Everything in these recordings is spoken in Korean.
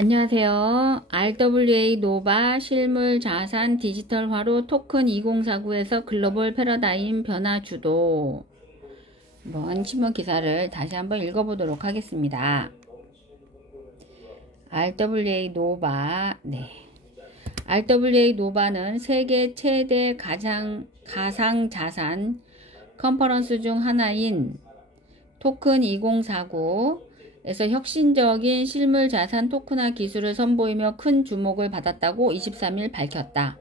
안녕하세요. RWA 노바 실물 자산 디지털화로 토큰 2049에서 글로벌 패러다임 변화 주도. 한번 신문 기사를 다시 한번 읽어보도록 하겠습니다. RWA 노바, RWA 노바는 세계 최대 가상자산 컨퍼런스 중 하나인 토큰 2049에서 혁신적인 실물자산 토큰화 기술을 선보이며 큰 주목을 받았다고 23일 밝혔다.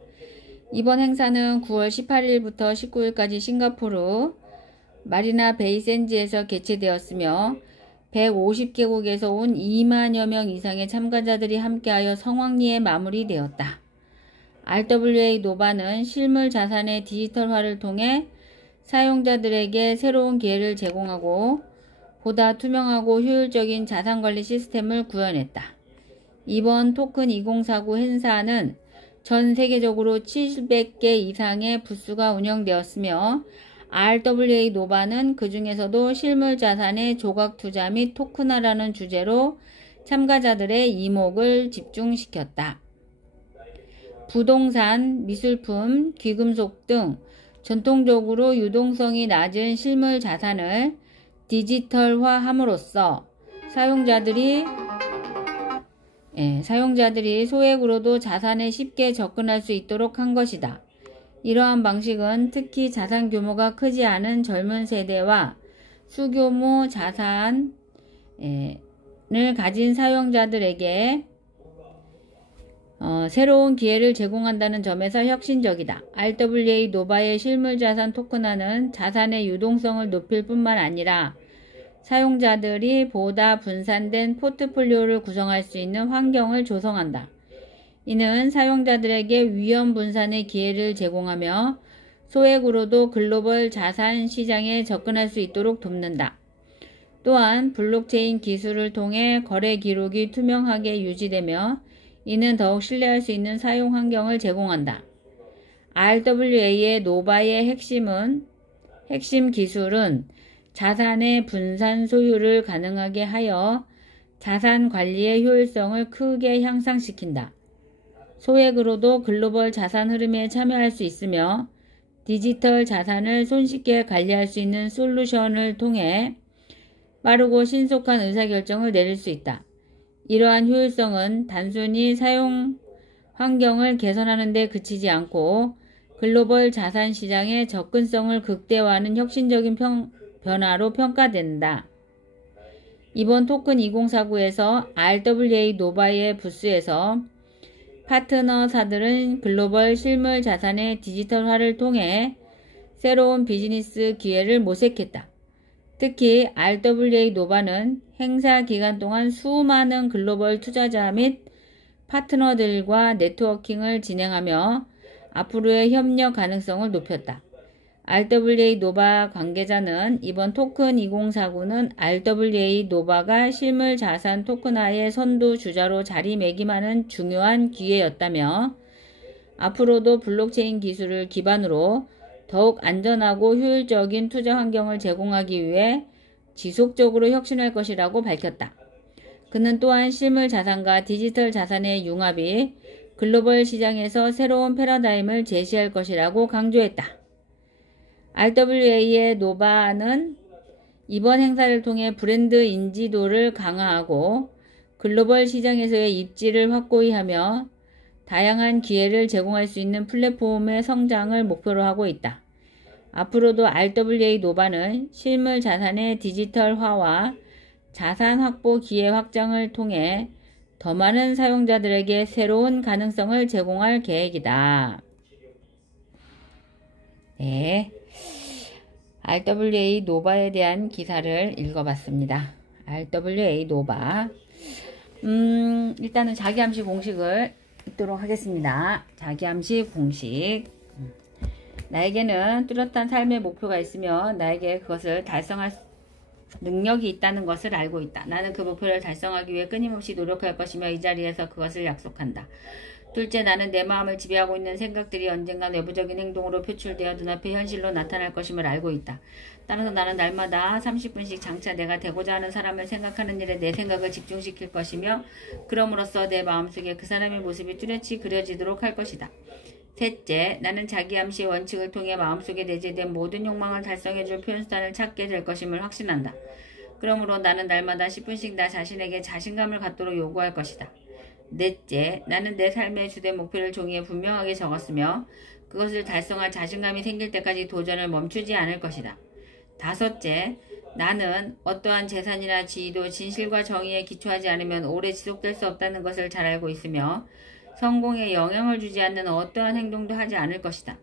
이번 행사는 9월 18일부터 19일까지 싱가포르 마리나 베이 샌즈에서 개최되었으며 150개국에서 온 2만여 명 이상의 참가자들이 함께하여 성황리에 마무리되었다. RWA 노바는 실물자산의 디지털화를 통해 사용자들에게 새로운 기회를 제공하고 보다 투명하고 효율적인 자산관리 시스템을 구현했다. 이번 토큰 2049 행사는 전 세계적으로 700개 이상의 부스가 운영되었으며 RWA 노바는 그 중에서도 실물자산의 조각투자 및 토큰화라는 주제로 참가자들의 이목을 집중시켰다. 부동산, 미술품, 귀금속 등 전통적으로 유동성이 낮은 실물 자산을 디지털화함으로써 사용자들이 소액으로도 자산에 쉽게 접근할 수 있도록 한 것이다. 이러한 방식은 특히 자산 규모가 크지 않은 젊은 세대와 수규모 자산을 가진 사용자들에게 새로운 기회를 제공한다는 점에서 혁신적이다. RWA 노바의 실물자산 토큰화는 자산의 유동성을 높일 뿐만 아니라 사용자들이 보다 분산된 포트폴리오를 구성할 수 있는 환경을 조성한다. 이는 사용자들에게 위험 분산의 기회를 제공하며 소액으로도 글로벌 자산 시장에 접근할 수 있도록 돕는다. 또한 블록체인 기술을 통해 거래 기록이 투명하게 유지되며 이는 더욱 신뢰할 수 있는 사용 환경을 제공한다. RWA의 노바의 핵심 기술은 자산의 분산 소유를 가능하게 하여 자산 관리의 효율성을 크게 향상시킨다. 소액으로도 글로벌 자산 흐름에 참여할 수 있으며 디지털 자산을 손쉽게 관리할 수 있는 솔루션을 통해 빠르고 신속한 의사결정을 내릴 수 있다. 이러한 효율성은 단순히 사용 환경을 개선하는 데 그치지 않고 글로벌 자산 시장의 접근성을 극대화하는 혁신적인 변화로 평가된다. 이번 토큰 2049에서 RWA 노바의 부스에서 파트너사들은 글로벌 실물 자산의 디지털화를 통해 새로운 비즈니스 기회를 모색했다. 특히 RWA 노바는 행사 기간 동안 수많은 글로벌 투자자 및 파트너들과 네트워킹을 진행하며 앞으로의 협력 가능성을 높였다. RWA 노바 관계자는 이번 토큰 2049는 RWA 노바가 실물 자산 토큰화의 선두 주자로 자리매김하는 중요한 기회였다며 앞으로도 블록체인 기술을 기반으로 더욱 안전하고 효율적인 투자 환경을 제공하기 위해 지속적으로 혁신할 것이라고 밝혔다. 그는 또한 실물 자산과 디지털 자산의 융합이 글로벌 시장에서 새로운 패러다임을 제시할 것이라고 강조했다. RWA의 노바는 이번 행사를 통해 브랜드 인지도를 강화하고 글로벌 시장에서의 입지를 확고히 하며 다양한 기회를 제공할 수 있는 플랫폼의 성장을 목표로 하고 있다. 앞으로도 RWA 노바는 실물 자산의 디지털화와 자산 확보 기회 확장을 통해 더 많은 사용자들에게 새로운 가능성을 제공할 계획이다. RWA 노바에 대한 기사를 읽어봤습니다. RWA 노바. 일단은 자기암시 공식을 읽도록 하겠습니다. 자기암시 공식. 나에게는 뚜렷한 삶의 목표가 있으며 나에게 그것을 달성할 능력이 있다는 것을 알고 있다. 나는 그 목표를 달성하기 위해 끊임없이 노력할 것이며 이 자리에서 그것을 약속한다. 둘째, 나는 내 마음을 지배하고 있는 생각들이 언젠가 내부적인 행동으로 표출되어 눈앞에 현실로 나타날 것임을 알고 있다. 따라서 나는 날마다 30분씩 장차 내가 되고자 하는 사람을 생각하는 일에 내 생각을 집중시킬 것이며 그럼으로써 내 마음속에 그 사람의 모습이 뚜렷이 그려지도록 할 것이다. 셋째, 나는 자기 암시의 원칙을 통해 마음속에 내재된 모든 욕망을 달성해줄 표현수단을 찾게 될 것임을 확신한다. 그러므로 나는 날마다 10분씩 나 자신에게 자신감을 갖도록 요구할 것이다. 넷째, 나는 내 삶의 주된 목표를 종이에 분명하게 적었으며 그것을 달성할 자신감이 생길 때까지 도전을 멈추지 않을 것이다. 다섯째, 나는 어떠한 재산이나 지위도 진실과 정의에 기초하지 않으면 오래 지속될 수 없다는 것을 잘 알고 있으며 성공에 영향을 주지 않는 어떠한 행동도 하지 않을 것이다.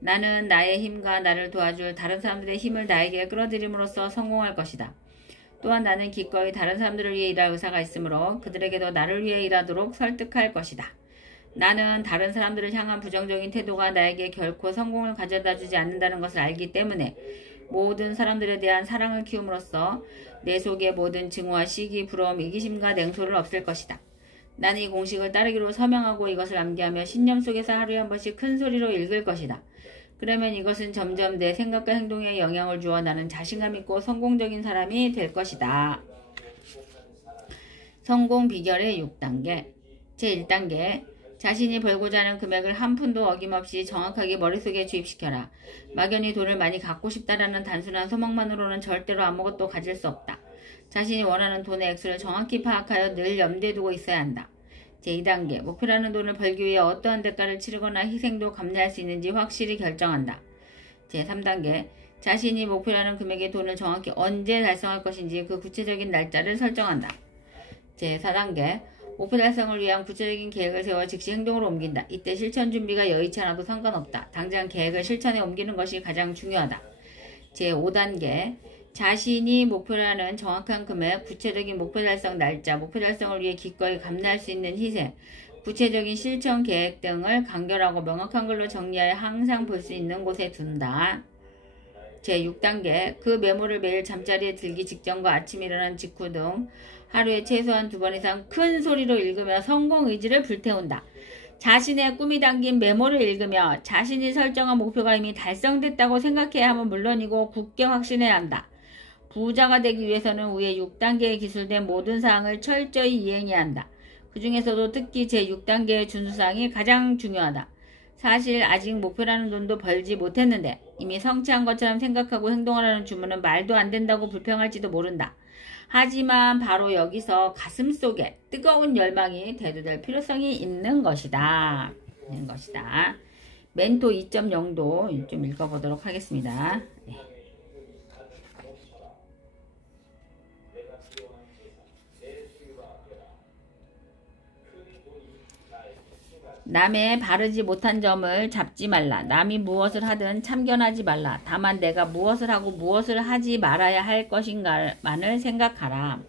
나는 나의 힘과 나를 도와줄 다른 사람들의 힘을 나에게 끌어들임으로써 성공할 것이다. 또한 나는 기꺼이 다른 사람들을 위해 일할 의사가 있으므로 그들에게도 나를 위해 일하도록 설득할 것이다. 나는 다른 사람들을 향한 부정적인 태도가 나에게 결코 성공을 가져다 주지 않는다는 것을 알기 때문에 모든 사람들에 대한 사랑을 키움으로써 내 속의 모든 증오와 시기, 부러움, 이기심과 냉소를 없앨 것이다. 나는 이 공식을 따르기로 서명하고 이것을 암기하며 신념 속에서 하루에 한 번씩 큰 소리로 읽을 것이다. 그러면 이것은 점점 내 생각과 행동에 영향을 주어 나는 자신감 있고 성공적인 사람이 될 것이다. 성공 비결의 6단계. 제1단계. 자신이 벌고자 하는 금액을 한 푼도 어김없이 정확하게 머릿속에 주입시켜라. 막연히 돈을 많이 갖고 싶다라는 단순한 소망만으로는 절대로 아무것도 가질 수 없다. 자신이 원하는 돈의 액수를 정확히 파악하여 늘 염두에 두고 있어야 한다. 제2단계, 목표라는 돈을 벌기 위해 어떠한 대가를 치르거나 희생도 감내할 수 있는지 확실히 결정한다. 제3단계, 자신이 목표라는 금액의 돈을 정확히 언제 달성할 것인지 그 구체적인 날짜를 설정한다. 제4단계, 목표 달성을 위한 구체적인 계획을 세워 즉시 행동으로 옮긴다. 이때 실천 준비가 여의치 않아도 상관없다. 당장 계획을 실천에 옮기는 것이 가장 중요하다. 제5단계, 자신이 목표라는 정확한 금액, 구체적인 목표 달성 날짜, 목표 달성을 위해 기꺼이 감내할 수 있는 희생, 구체적인 실천 계획 등을 간결하고 명확한 걸로 정리하여 항상 볼 수 있는 곳에 둔다. 제6단계, 그 메모를 매일 잠자리에 들기 직전과 아침에 일어난 직후 등 하루에 최소한 2번 이상 큰 소리로 읽으며 성공 의지를 불태운다. 자신의 꿈이 담긴 메모를 읽으며 자신이 설정한 목표가 이미 달성됐다고 생각해야 하면 물론이고 굳게 확신해야 한다. 부자가 되기 위해서는 위에 6단계에 기술된 모든 사항을 철저히 이행해야 한다. 그 중에서도 특히 제6단계의 준수사항이 가장 중요하다. 사실 아직 목표라는 돈도 벌지 못했는데 이미 성취한 것처럼 생각하고 행동하라는 주문은 말도 안 된다고 불평할지도 모른다. 하지만 바로 여기서 가슴속에 뜨거운 열망이 대두될 필요성이 있는 것이다. 멘토 2.0도 좀 읽어보도록 하겠습니다. 네. 남의 바르지 못한 점을 잡지 말라. 남이 무엇을 하든 참견하지 말라. 다만 내가 무엇을 하고 무엇을 하지 말아야 할 것인가만을 생각하라.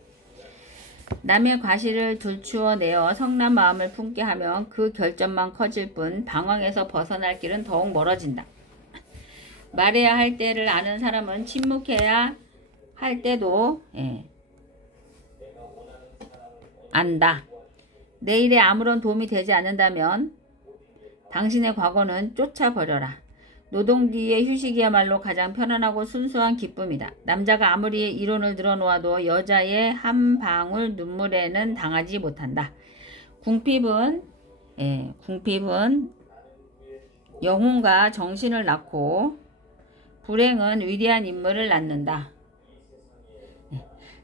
남의 과실을 들추어내어 성난 마음을 품게 하면 그 결점만 커질 뿐 방황에서 벗어날 길은 더욱 멀어진다. 말해야 할 때를 아는 사람은 침묵해야 할 때도 안다. 내 일에 아무런 도움이 되지 않는다면 당신의 과거는 쫓아버려라. 노동 뒤의 휴식이야말로 가장 편안하고 순수한 기쁨이다. 남자가 아무리 이론을 늘어놓아도 여자의 한 방울 눈물에는 당하지 못한다. 궁핍은 영혼과 정신을 낳고 불행은 위대한 인물을 낳는다.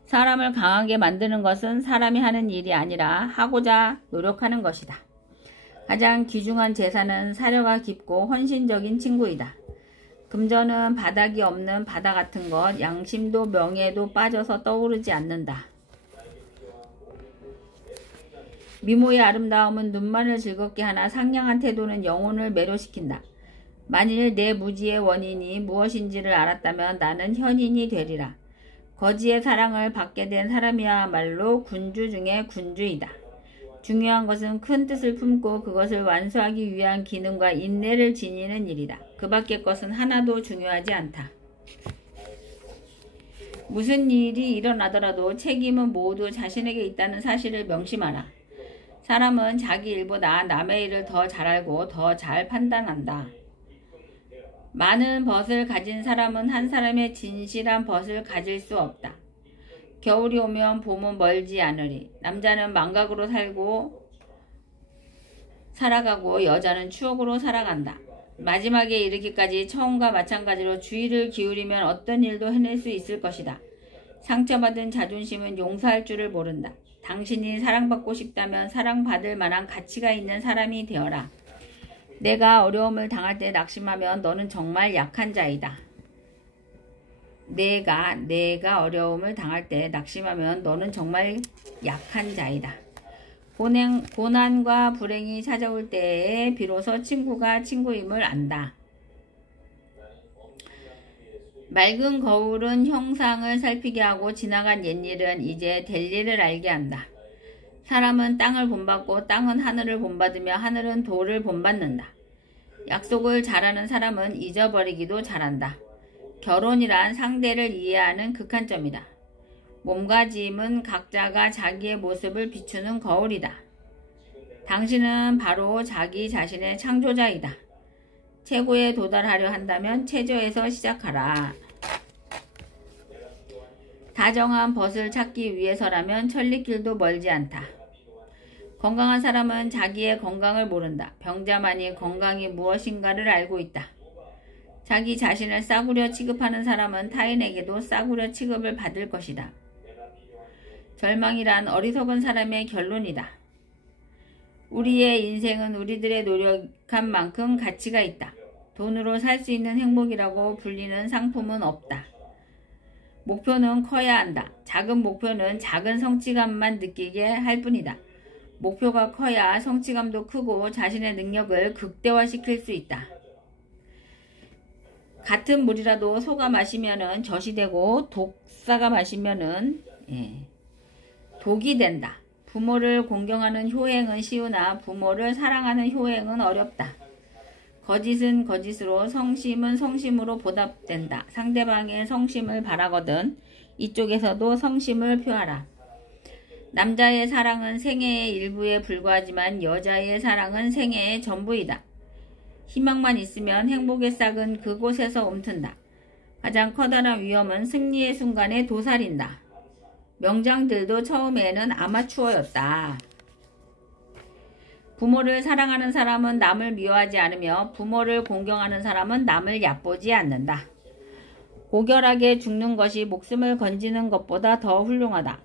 사람을 강하게 만드는 것은 사람이 하는 일이 아니라 하고자 노력하는 것이다. 가장 귀중한 재산은 사려가 깊고 헌신적인 친구이다. 금전은 바닥이 없는 바다 같은 것, 양심도 명예도 빠져서 떠오르지 않는다. 미모의 아름다움은 눈만을 즐겁게 하나 상냥한 태도는 영혼을 매료시킨다. 만일 내 무지의 원인이 무엇인지를 알았다면 나는 현인이 되리라. 거지의 사랑을 받게 된 사람이야말로 군주 중에 군주이다. 중요한 것은 큰 뜻을 품고 그것을 완수하기 위한 기능과 인내를 지니는 일이다. 그 밖의 것은 하나도 중요하지 않다. 무슨 일이 일어나더라도 책임은 모두 자신에게 있다는 사실을 명심하라. 사람은 자기 일보다 남의 일을 더 잘 알고 더 잘 판단한다. 많은 벗을 가진 사람은 한 사람의 진실한 벗을 가질 수 없다. 겨울이 오면 봄은 멀지 않으리. 남자는 망각으로 살아가고 여자는 추억으로 살아간다. 마지막에 이르기까지 처음과 마찬가지로 주의를 기울이면 어떤 일도 해낼 수 있을 것이다. 상처받은 자존심은 용서할 줄을 모른다. 당신이 사랑받고 싶다면 사랑받을 만한 가치가 있는 사람이 되어라. 내가 어려움을 당할 때 낙심하면 너는 정말 약한 자이다. 내가 어려움을 당할 때 낙심하면 너는 정말 약한 자이다. 고난과 불행이 찾아올 때에 비로소 친구가 친구임을 안다. 맑은 거울은 형상을 살피게 하고 지나간 옛일은 이제 될 일을 알게 한다. 사람은 땅을 본받고 땅은 하늘을 본받으며 하늘은 돌을 본받는다. 약속을 잘하는 사람은 잊어버리기도 잘한다. 결혼이란 상대를 이해하는 극한점이다. 몸가짐은 각자가 자기의 모습을 비추는 거울이다. 당신은 바로 자기 자신의 창조자이다. 최고에 도달하려 한다면 최저에서 시작하라. 다정한 벗을 찾기 위해서라면 천리길도 멀지 않다. 건강한 사람은 자기의 건강을 모른다. 병자만이 건강이 무엇인가를 알고 있다. 자기 자신을 싸구려 취급하는 사람은 타인에게도 싸구려 취급을 받을 것이다. 절망이란 어리석은 사람의 결론이다. 우리의 인생은 우리들의 노력한 만큼 가치가 있다. 돈으로 살 수 있는 행복이라고 불리는 상품은 없다. 목표는 커야 한다. 작은 목표는 작은 성취감만 느끼게 할 뿐이다. 목표가 커야 성취감도 크고 자신의 능력을 극대화시킬 수 있다. 같은 물이라도 소가 마시면은 젖이 되고 독사가 마시면은 독이 된다. 부모를 공경하는 효행은 쉬우나 부모를 사랑하는 효행은 어렵다. 거짓은 거짓으로 성심은 성심으로 보답된다. 상대방의 성심을 바라거든 이쪽에서도 성심을 표하라. 남자의 사랑은 생애의 일부에 불과하지만 여자의 사랑은 생애의 전부이다. 희망만 있으면 행복의 싹은 그곳에서 움튼다. 가장 커다란 위험은 승리의 순간에 도살인다. 명장들도 처음에는 아마추어였다. 부모를 사랑하는 사람은 남을 미워하지 않으며 부모를 공경하는 사람은 남을 얕보지 않는다. 고결하게 죽는 것이 목숨을 건지는 것보다 더 훌륭하다.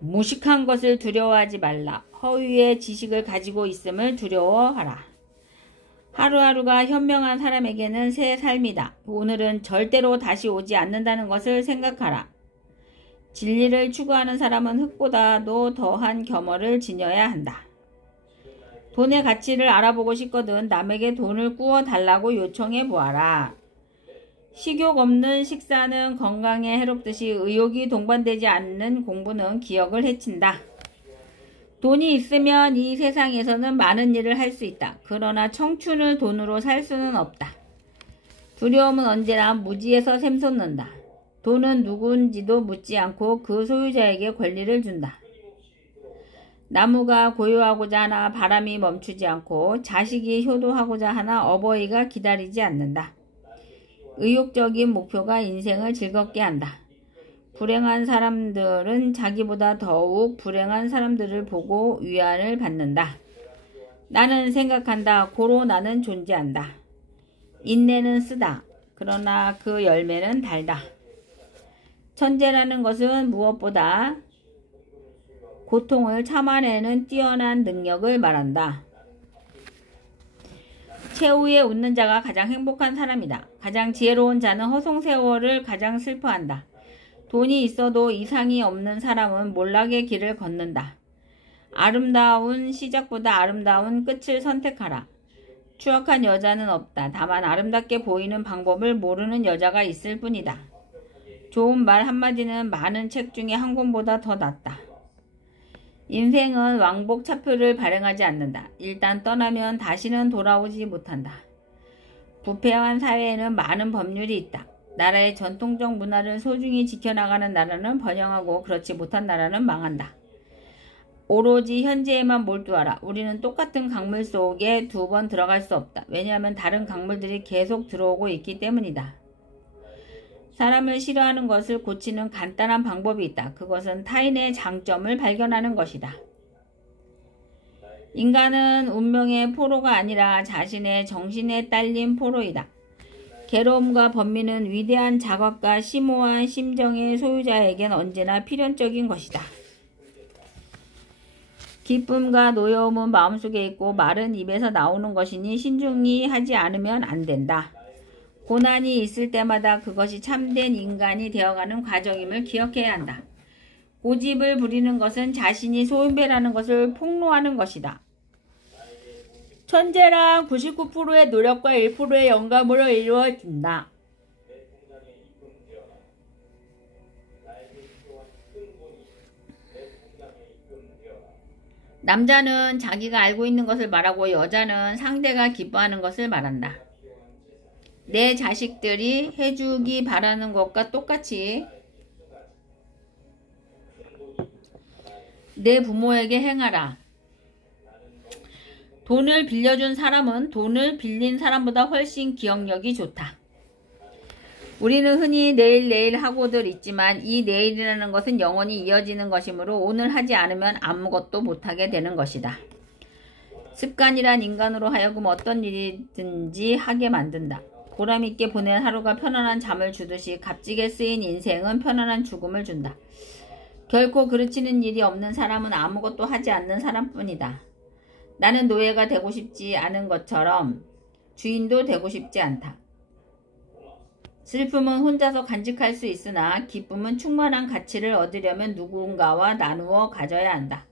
무식한 것을 두려워하지 말라. 허위의 지식을 가지고 있음을 두려워하라. 하루하루가 현명한 사람에게는 새 삶이다. 오늘은 절대로 다시 오지 않는다는 것을 생각하라. 진리를 추구하는 사람은 흙보다도 더한 겸허를 지녀야 한다. 돈의 가치를 알아보고 싶거든 남에게 돈을 꾸어 달라고 요청해 보아라. 식욕 없는 식사는 건강에 해롭듯이 의욕이 동반되지 않는 공부는 기억을 해친다. 돈이 있으면 이 세상에서는 많은 일을 할 수 있다. 그러나 청춘을 돈으로 살 수는 없다. 두려움은 언제나 무지에서 샘솟는다. 돈은 누군지도 묻지 않고 그 소유자에게 권리를 준다. 나무가 고요하고자 하나 바람이 멈추지 않고 자식이 효도하고자 하나 어버이가 기다리지 않는다. 의욕적인 목표가 인생을 즐겁게 한다. 불행한 사람들은 자기보다 더욱 불행한 사람들을 보고 위안을 받는다. 나는 생각한다. 고로 나는 존재한다. 인내는 쓰다. 그러나 그 열매는 달다. 천재라는 것은 무엇보다 고통을 참아내는 뛰어난 능력을 말한다. 최후에 웃는 자가 가장 행복한 사람이다. 가장 지혜로운 자는 허송세월을 가장 슬퍼한다. 돈이 있어도 이상이 없는 사람은 몰락의 길을 걷는다. 아름다운 시작보다 아름다운 끝을 선택하라. 추악한 여자는 없다. 다만 아름답게 보이는 방법을 모르는 여자가 있을 뿐이다. 좋은 말 한마디는 많은 책 중에 한 권보다 더 낫다. 인생은 왕복 차표를 발행하지 않는다. 일단 떠나면 다시는 돌아오지 못한다. 부패한 사회에는 많은 법률이 있다. 나라의 전통적 문화를 소중히 지켜나가는 나라는 번영하고 그렇지 못한 나라는 망한다. 오로지 현재에만 몰두하라. 우리는 똑같은 강물 속에 두 번 들어갈 수 없다. 왜냐하면 다른 강물들이 계속 들어오고 있기 때문이다. 사람을 싫어하는 것을 고치는 간단한 방법이 있다. 그것은 타인의 장점을 발견하는 것이다. 인간은 운명의 포로가 아니라 자신의 정신에 딸린 포로이다. 괴로움과 번민은 위대한 자각과 심오한 심정의 소유자에겐 언제나 필연적인 것이다. 기쁨과 노여움은 마음속에 있고 말은 입에서 나오는 것이니 신중히 하지 않으면 안 된다. 고난이 있을 때마다 그것이 참된 인간이 되어가는 과정임을 기억해야 한다. 고집을 부리는 것은 자신이 소인배라는 것을 폭로하는 것이다. 천재란 99%의 노력과 1%의 영감으로 이루어진다. 남자는 자기가 알고 있는 것을 말하고 여자는 상대가 기뻐하는 것을 말한다. 내 자식들이 해주기 바라는 것과 똑같이 내 부모에게 행하라. 돈을 빌려준 사람은 돈을 빌린 사람보다 훨씬 기억력이 좋다. 우리는 흔히 내일 하고들 있지만 이 내일이라는 것은 영원히 이어지는 것이므로 오늘 하지 않으면 아무것도 못하게 되는 것이다. 습관이란 인간으로 하여금 어떤 일이든지 하게 만든다. 보람있게 보낸 하루가 편안한 잠을 주듯이 값지게 쓰인 인생은 편안한 죽음을 준다. 결코 그르치는 일이 없는 사람은 아무것도 하지 않는 사람뿐이다. 나는 노예가 되고 싶지 않은 것처럼 주인도 되고 싶지 않다. 슬픔은 혼자서 간직할 수 있으나 기쁨은 충만한 가치를 얻으려면 누군가와 나누어 가져야 한다.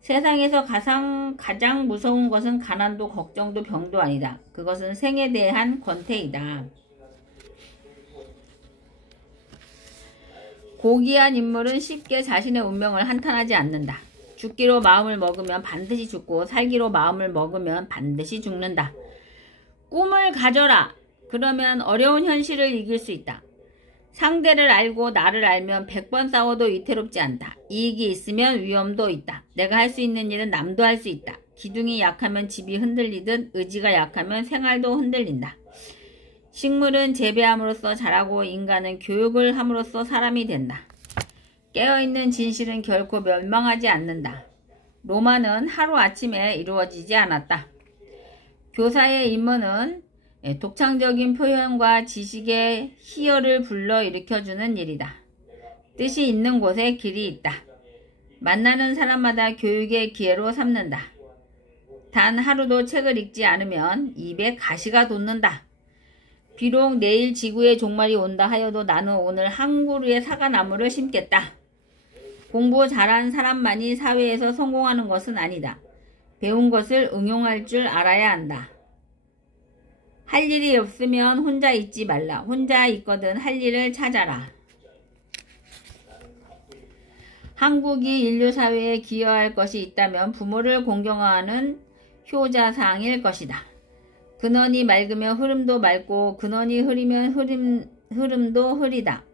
세상에서 가장 무서운 것은 가난도 걱정도 병도 아니다. 그것은 생에 대한 권태이다. 고귀한 인물은 쉽게 자신의 운명을 한탄하지 않는다. 죽기로 마음을 먹으면 반드시 죽고 살기로 마음을 먹으면 반드시 죽는다. 꿈을 가져라. 그러면 어려운 현실을 이길 수 있다. 상대를 알고 나를 알면 100번 싸워도 위태롭지 않다. 이익이 있으면 위험도 있다. 내가 할 수 있는 일은 남도 할 수 있다. 기둥이 약하면 집이 흔들리듯 의지가 약하면 생활도 흔들린다. 식물은 재배함으로써 자라고 인간은 교육을 함으로써 사람이 된다. 깨어있는 진실은 결코 멸망하지 않는다. 로마는 하루아침에 이루어지지 않았다. 교사의 임무는 독창적인 표현과 지식의 희열을 불러일으켜주는 일이다. 뜻이 있는 곳에 길이 있다. 만나는 사람마다 교육의 기회로 삼는다. 단 하루도 책을 읽지 않으면 입에 가시가 돋는다. 비록 내일 지구의 종말이 온다 하여도 나는 오늘 한 그루의 사과나무를 심겠다. 공부 잘한 사람만이 사회에서 성공하는 것은 아니다. 배운 것을 응용할 줄 알아야 한다. 할 일이 없으면 혼자 있지 말라. 혼자 있거든 할 일을 찾아라. 한국이 인류사회에 기여할 것이 있다면 부모를 공경하는 효자상일 것이다. 근원이 맑으면 흐름도 맑고 근원이 흐리면 흐름도 흐리다.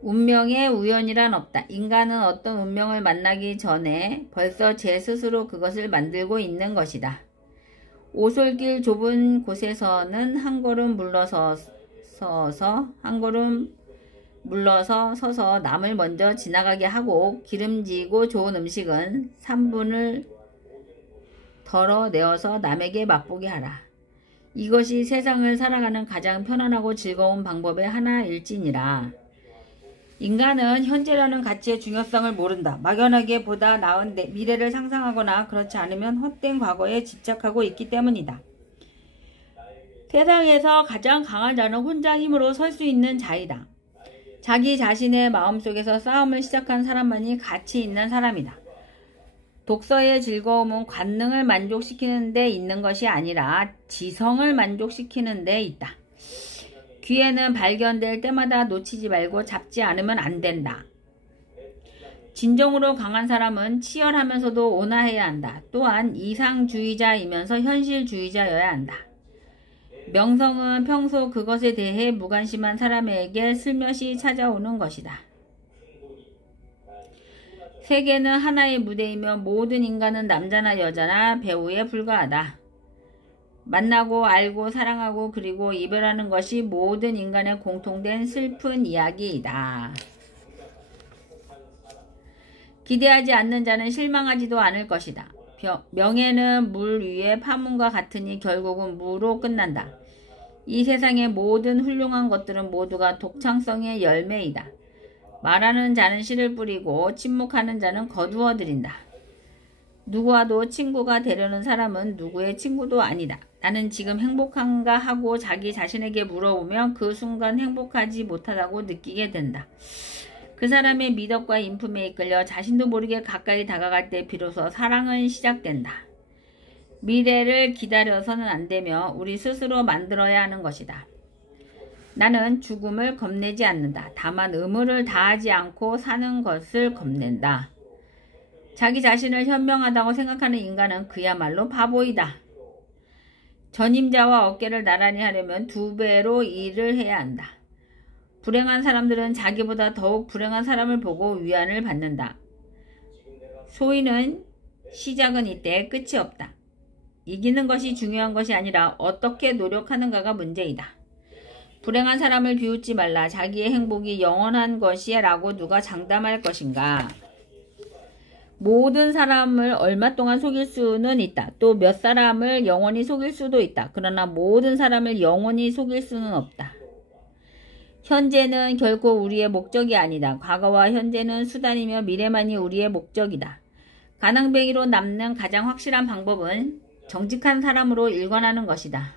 운명의 우연이란 없다. 인간은 어떤 운명을 만나기 전에 벌써 제 스스로 그것을 만들고 있는 것이다. 오솔길 좁은 곳에서는 한 걸음 물러서 서서 남을 먼저 지나가게 하고 기름지고 좋은 음식은 3분을 덜어내어서 남에게 맛보게 하라. 이것이 세상을 살아가는 가장 편안하고 즐거운 방법의 하나일지니라. 인간은 현재라는 가치의 중요성을 모른다. 막연하게 보다 나은 미래를 상상하거나 그렇지 않으면 헛된 과거에 집착하고 있기 때문이다. 세상에서 가장 강한 자는 혼자 힘으로 설 수 있는 자이다. 자기 자신의 마음속에서 싸움을 시작한 사람만이 가치 있는 사람이다. 독서의 즐거움은 관능을 만족시키는 데 있는 것이 아니라 지성을 만족시키는 데 있다. 기회는 발견될 때마다 놓치지 말고 잡지 않으면 안 된다. 진정으로 강한 사람은 치열하면서도 온화해야 한다. 또한 이상주의자이면서 현실주의자여야 한다. 명성은 평소 그것에 대해 무관심한 사람에게 슬며시 찾아오는 것이다. 세계는 하나의 무대이며 모든 인간은 남자나 여자나 배우에 불과하다. 만나고 알고 사랑하고 그리고 이별하는 것이 모든 인간의 공통된 슬픈 이야기이다. 기대하지 않는 자는 실망하지도 않을 것이다. 명예는 물 위의 파문과 같으니 결국은 무로 끝난다. 이 세상의 모든 훌륭한 것들은 모두가 독창성의 열매이다. 말하는 자는 씨를 뿌리고 침묵하는 자는 거두어들인다. 누구와도 친구가 되려는 사람은 누구의 친구도 아니다. 나는 지금 행복한가 하고 자기 자신에게 물어보면 그 순간 행복하지 못하다고 느끼게 된다. 그 사람의 미덕과 인품에 이끌려 자신도 모르게 가까이 다가갈 때 비로소 사랑은 시작된다. 미래를 기다려서는 안 되며 우리 스스로 만들어야 하는 것이다. 나는 죽음을 겁내지 않는다. 다만 의무를 다하지 않고 사는 것을 겁낸다. 자기 자신을 현명하다고 생각하는 인간은 그야말로 바보이다. 전임자와 어깨를 나란히 하려면 2배로 일을 해야 한다. 불행한 사람들은 자기보다 더욱 불행한 사람을 보고 위안을 받는다. 소위는 시작은 이때 끝이 없다. 이기는 것이 중요한 것이 아니라 어떻게 노력하는가가 문제이다. 불행한 사람을 비웃지 말라. 자기의 행복이 영원한 것이야 라고 누가 장담할 것인가. 모든 사람을 얼마 동안 속일 수는 있다. 또 몇 사람을 영원히 속일 수도 있다. 그러나 모든 사람을 영원히 속일 수는 없다. 현재는 결코 우리의 목적이 아니다. 과거와 현재는 수단이며 미래만이 우리의 목적이다. 가난뱅이로 남는 가장 확실한 방법은 정직한 사람으로 일관하는 것이다.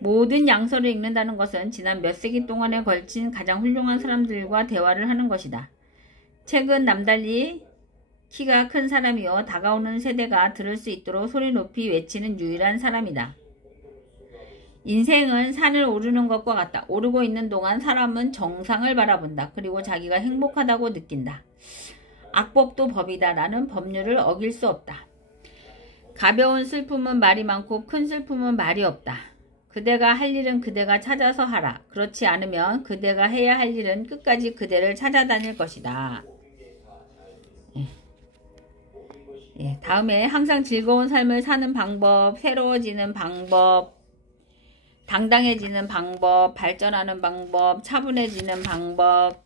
모든 양서를 읽는다는 것은 지난 몇 세기 동안에 걸친 가장 훌륭한 사람들과 대화를 하는 것이다. 책은 남달리 키가 큰 사람이요 다가오는 세대가 들을 수 있도록 소리 높이 외치는 유일한 사람이다. 인생은 산을 오르는 것과 같다. 오르고 있는 동안 사람은 정상을 바라본다. 그리고 자기가 행복하다고 느낀다. 악법도 법이다. 나는 법률을 어길 수 없다. 가벼운 슬픔은 말이 많고 큰 슬픔은 말이 없다. 그대가 할 일은 그대가 찾아서 하라. 그렇지 않으면 그대가 해야 할 일은 끝까지 그대를 찾아다닐 것이다. 다음에 항상 즐거운 삶을 사는 방법, 새로워지는 방법, 당당해지는 방법, 발전하는 방법, 차분해지는 방법,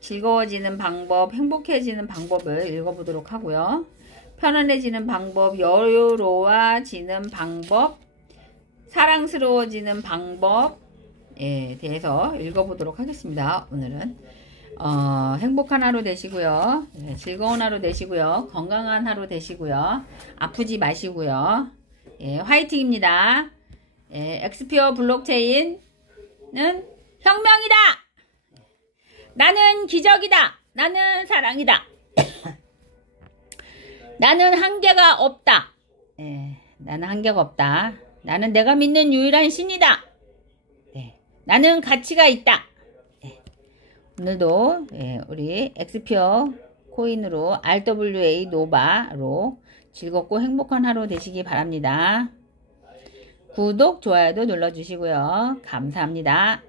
즐거워지는 방법, 행복해지는 방법을 읽어보도록 하고요. 편안해지는 방법, 여유로워지는 방법, 사랑스러워지는 방법에 대해서 읽어보도록 하겠습니다. 오늘은 행복한 하루 되시고요. 즐거운 하루 되시고요. 건강한 하루 되시고요. 아프지 마시고요. 화이팅입니다. 엑스피어 블록체인은 혁명이다. 나는 기적이다. 나는 사랑이다. 나는 한계가 없다. 나는 한계가 없다. 나는 내가 믿는 유일한 신이다. 나는 가치가 있다. 오늘도 우리 엑스피어 코인으로 RWA 노바로 즐겁고 행복한 하루 되시기 바랍니다. 구독, 좋아요도 눌러주시고요. 감사합니다.